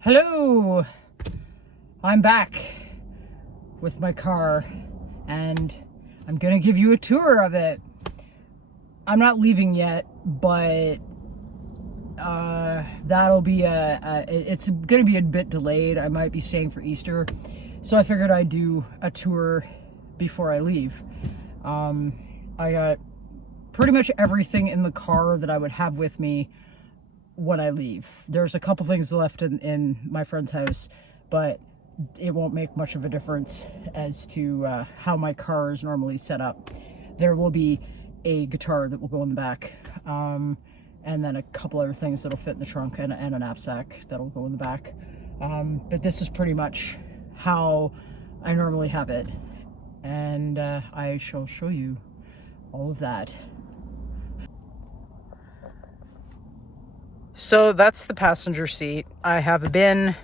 Hello! I'm back with my car and I'm gonna give you a tour of it. I'm not leaving yet, but that'll be it's gonna be a bit delayed. I might be staying for Easter, so I figured I'd do a tour before I leave. I got pretty much everything in the car that I would have with me when I leave. There's a couple things left in my friend's house, but it won't make much of a difference as to how my car is normally set up. There will be a guitar that will go in the back, and then a couple other things that'll fit in the trunk, and a knapsack that'll go in the back. But this is pretty much how I normally have it, and I shall show you all of that. So that's the passenger seat. I have a bin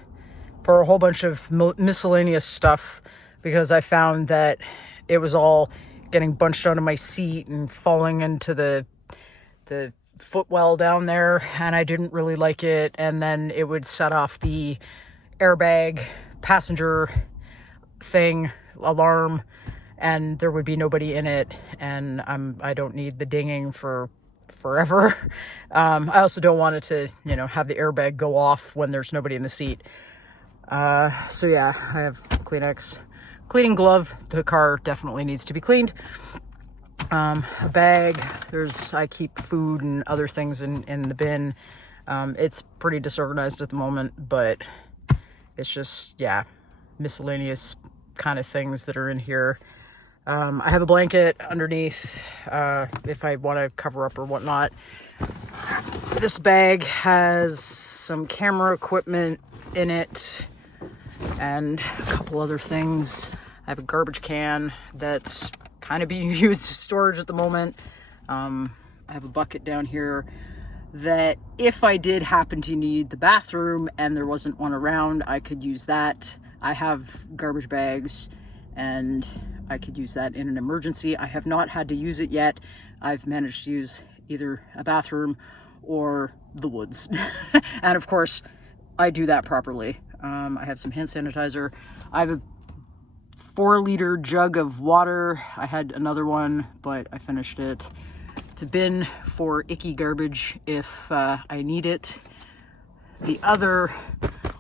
for a whole bunch of miscellaneous stuff because I found that it was all getting bunched onto my seat and falling into the footwell down there, and I didn't really like it. And then it would set off the airbag passenger thing alarm, and there would be nobody in it, and I don't need the dinging for forever. I also don't want it to, have the airbag go off when there's nobody in the seat. So yeah, I have Kleenex, cleaning glove. The car definitely needs to be cleaned. A bag. I keep food and other things in the bin. It's pretty disorganized at the moment, but it's just, yeah, miscellaneous kind of things that are in here. I have a blanket underneath if I want to cover up or whatnot. This bag has some camera equipment in it and a couple other things. I have a garbage can that's kind of being used as storage at the moment. I have a bucket down here that if I did happen to need the bathroom and there wasn't one around, I could use that. I have garbage bags and I could use that in an emergency. I have not had to use it yet. I've managed to use either a bathroom or the woods. And of course, I do that properly. I have some hand sanitizer. I have a 4-liter jug of water. I had another one, but I finished it. It's a bin for icky garbage if I need it. The other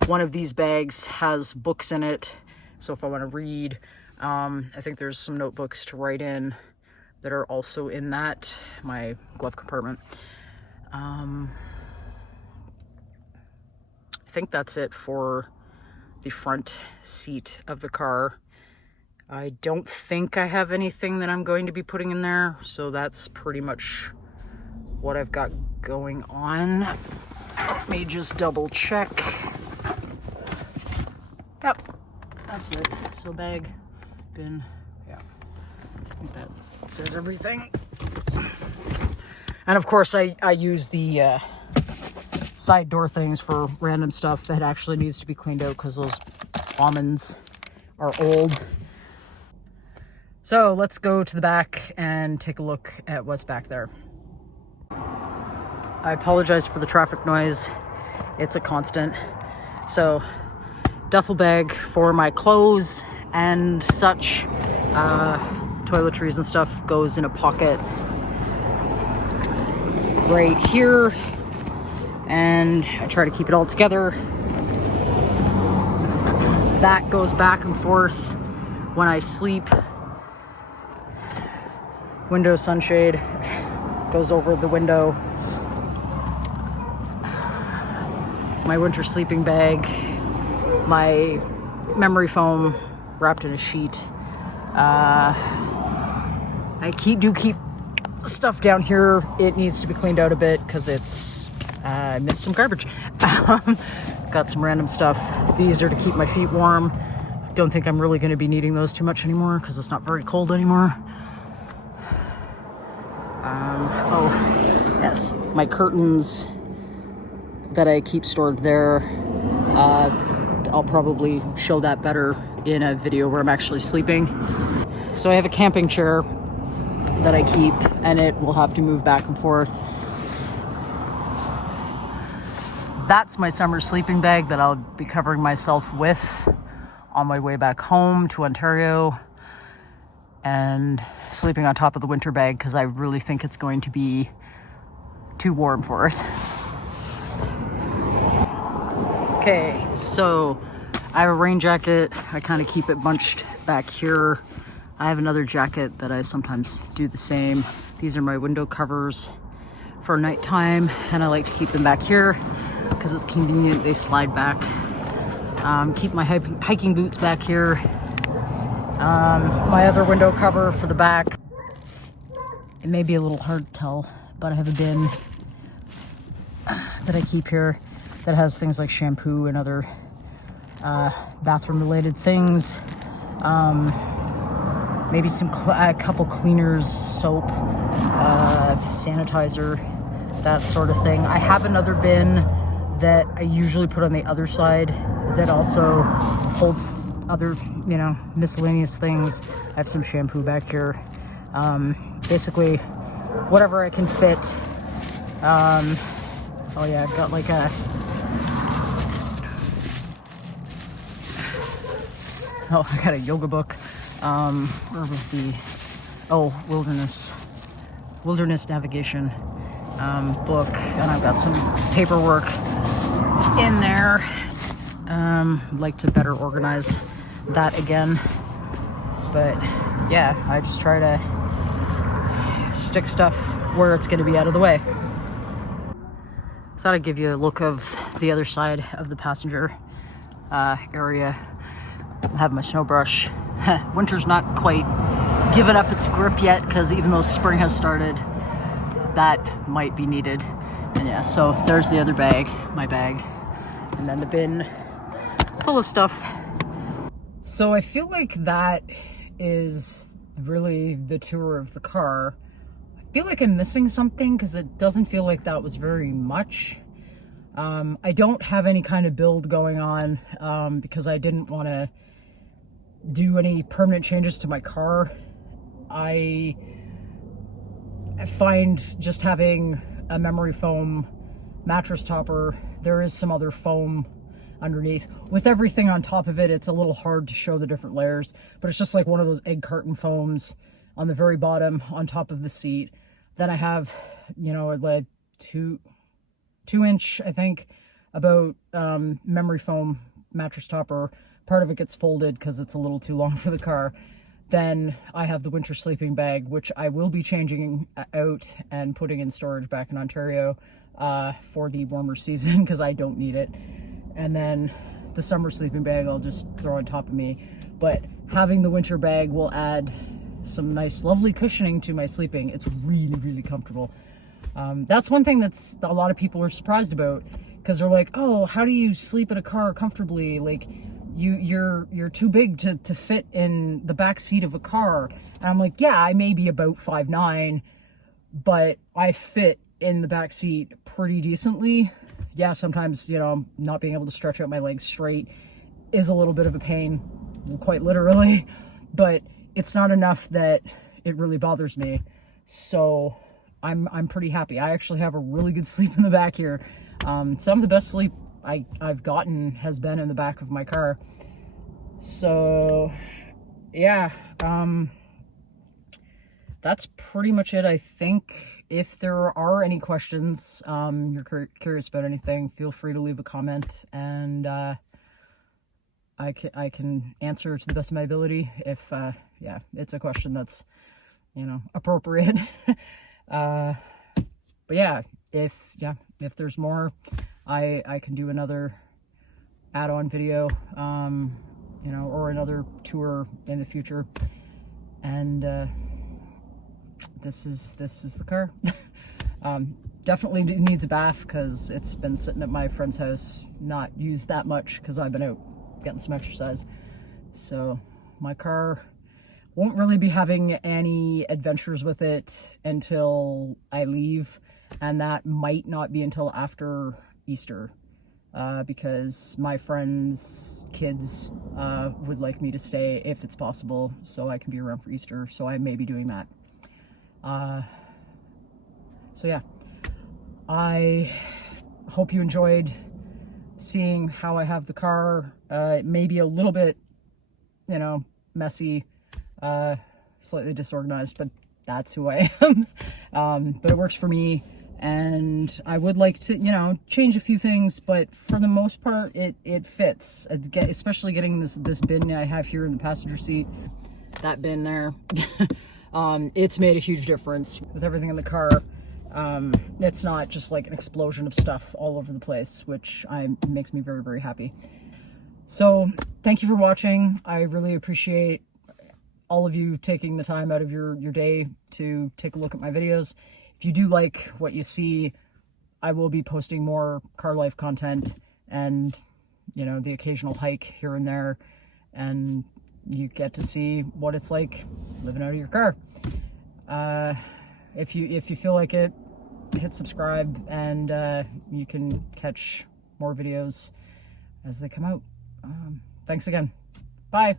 one of these bags has books in it, so if I want to read, I think there's some notebooks to write in that are also in my glove compartment. I think that's it for the front seat of the car. I don't think I have anything that I'm going to be putting in there, so that's pretty much what I've got going on. Let me just double check. Yep, that's it. So bag, bin, yeah, I think that says everything. And of course I use the side door things for random stuff that actually needs to be cleaned out because those almonds are old. So let's go to the back and take a look at what's back there. I apologize for the traffic noise. It's a constant. So duffel bag for my clothes and such. Toiletries and stuff goes in a pocket right here, and I try to keep it all together. That goes back and forth when I sleep. Window sunshade goes over the window. It's my winter sleeping bag, my memory foam wrapped in a sheet. I do keep stuff down here. It needs to be cleaned out a bit because I missed some garbage. Got some random stuff. These are to keep my feet warm. Don't think I'm really going to be needing those too much anymore because it's not very cold anymore. Oh, yes, my curtains that I keep stored there. I'll probably show that better in a video where I'm actually sleeping. So I have a camping chair that I keep, and it will have to move back and forth. That's my summer sleeping bag that I'll be covering myself with on my way back home to Ontario, and sleeping on top of the winter bag because I really think it's going to be too warm for it. Okay, so I have a rain jacket. I kind of keep it bunched back here. I have another jacket that I sometimes do the same. These are my window covers for nighttime, and I like to keep them back here because it's convenient. They slide back. Keep my hiking boots back here. My other window cover for the back. It may be a little hard to tell, but I have a bin that I keep here that has things like shampoo and other bathroom related things. Maybe a couple cleaners, soap, sanitizer, that sort of thing. I have another bin that I usually put on the other side that also holds other, miscellaneous things. I have some shampoo back here. Basically, whatever I can fit. Oh yeah, I've got like a... Oh, I got a yoga book. Where was the... Oh, Wilderness Navigation book. And I've got some paperwork in there. I'd like to better organize that again. But yeah, I just try to stick stuff where it's going to be out of the way. Thought I'd give you a look of the other side of the passenger area. I have my snow brush. Winter's not quite given up its grip yet, because even though spring has started, that might be needed. And yeah, so there's the other bag, my bag, and then the bin full of stuff. So I feel like that is really the tour of the car. I feel like I'm missing something because it doesn't feel like that was very much. I don't have any kind of build going on because I didn't want to do any permanent changes to my car. I find just having a memory foam mattress topper, there is some other foam underneath. With everything on top of it, it's a little hard to show the different layers, but it's just like one of those egg carton foams on the very bottom on top of the seat. Then I have, like 2-inch, I think, about memory foam mattress topper. Part of it gets folded because it's a little too long for the car. Then I have the winter sleeping bag, which I will be changing out and putting in storage back in Ontario for the warmer season because I don't need it. And then the summer sleeping bag I'll just throw on top of me. But having the winter bag will add some nice, lovely cushioning to my sleeping. It's really, really comfortable. That's one thing that's a lot of people are surprised about, because they're like, oh, how do you sleep in a car comfortably? Like, you're too big to fit in the back seat of a car. And I'm like, yeah, I may be about 5'9", but I fit in the back seat pretty decently. Yeah, sometimes, not being able to stretch out my legs straight is a little bit of a pain, quite literally, but it's not enough that it really bothers me. So I'm pretty happy. I actually have a really good sleep in the back here. Some of the best sleep I've gotten has been in the back of my car. So yeah, that's pretty much it, I think. If there are any questions, you're curious about anything, feel free to leave a comment, and I can answer to the best of my ability if yeah, it's a question that's appropriate. But yeah, if there's more, I can do another add-on video, or another tour in the future. And this is the car. Definitely needs a bath because it's been sitting at my friend's house, not used that much because I've been out getting some exercise. So my car won't really be having any adventures with it until I leave, and that might not be until after Easter, because my friends' kids would like me to stay if it's possible, so I can be around for Easter, so I may be doing that. So yeah, I hope you enjoyed seeing how I have the car. It may be a little bit, you know, messy, slightly disorganized, but that's who I am. But it works for me, and I would like to, you know, change a few things, but for the most part, it fits. Especially getting this bin I have here in the passenger seat, that bin there. It's made a huge difference with everything in the car. It's not just like an explosion of stuff all over the place, which makes me very, very happy. So thank you for watching. I really appreciate all of you taking the time out of your day to take a look at my videos. If you do like what you see, I will be posting more car life content and, you know, the occasional hike here and there, and you get to see what it's like living out of your car. If you feel like it, hit subscribe, and you can catch more videos as they come out. Thanks again. Bye.